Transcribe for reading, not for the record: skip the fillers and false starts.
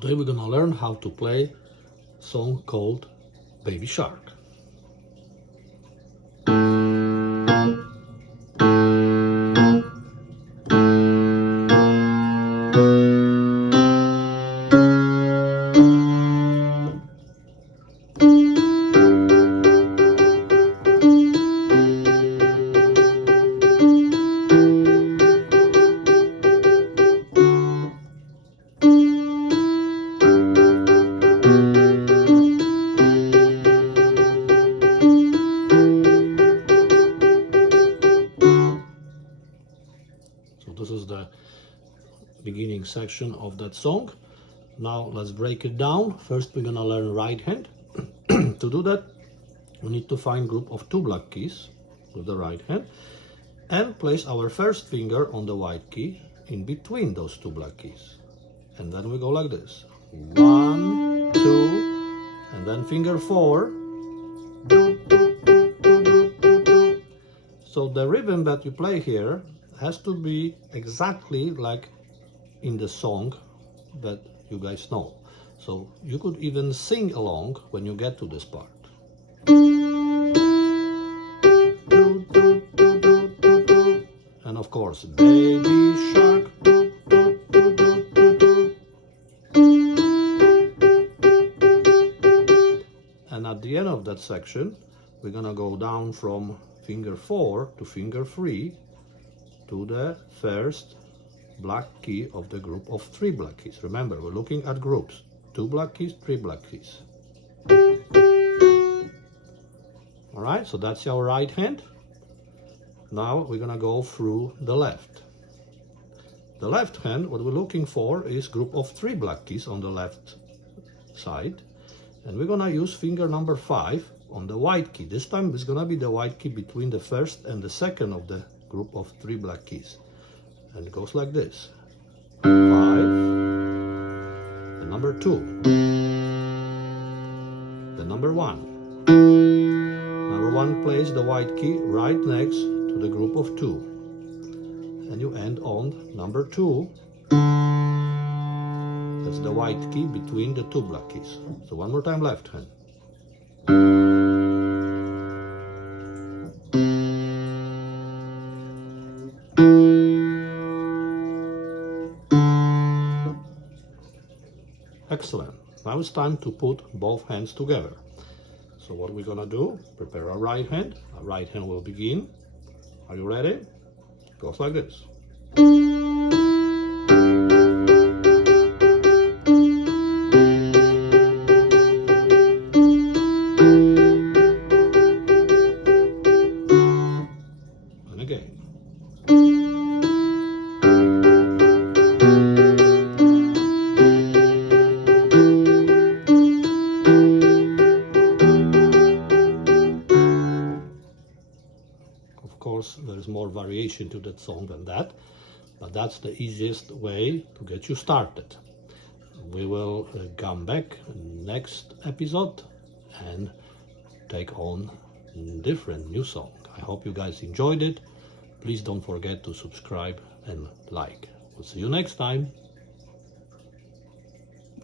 Today we're gonna learn how to play a song called Baby Shark. So this is the beginning section of that song. Now let's break it down. First we're gonna learn right hand. To do that, we need to find group of 2 black keys with the right hand and place our first finger on the white key in between those 2 black keys. And then we go like this. 1, 2, and then finger 4. So the rhythm that you play here has to be exactly like in the song that you guys know. So you could even sing along when you get to this part. And of course, baby shark. And at the end of that section, we're gonna go down from finger 4 to finger 3 to the first black key of the group of 3 black keys. Remember, we're looking at groups. 2 black keys, 3 black keys. All right, so that's our right hand. Now we're gonna go through the left. The left hand, what we're looking for is group of 3 black keys on the left side. And we're gonna use finger number 5 on the white key. This time it's gonna be the white key between the first and the second of the group of 3 black keys. And it goes like this. 5, the number 2, the number 1. Number 1 plays the white key right next to the group of 2. And you end on number 2. That's the white key between the 2 black keys. So one more time, left hand. Excellent. Now it's time to put both hands together. So what we're gonna do, prepare our right hand. Our right hand will begin. Are you ready? It goes like this. And again. Of course, there is more variation to that song than that, but that's the easiest way to get you started. We will come back next episode and take on different new song. I hope you guys enjoyed it. Please don't forget to subscribe and like. We'll see you next time.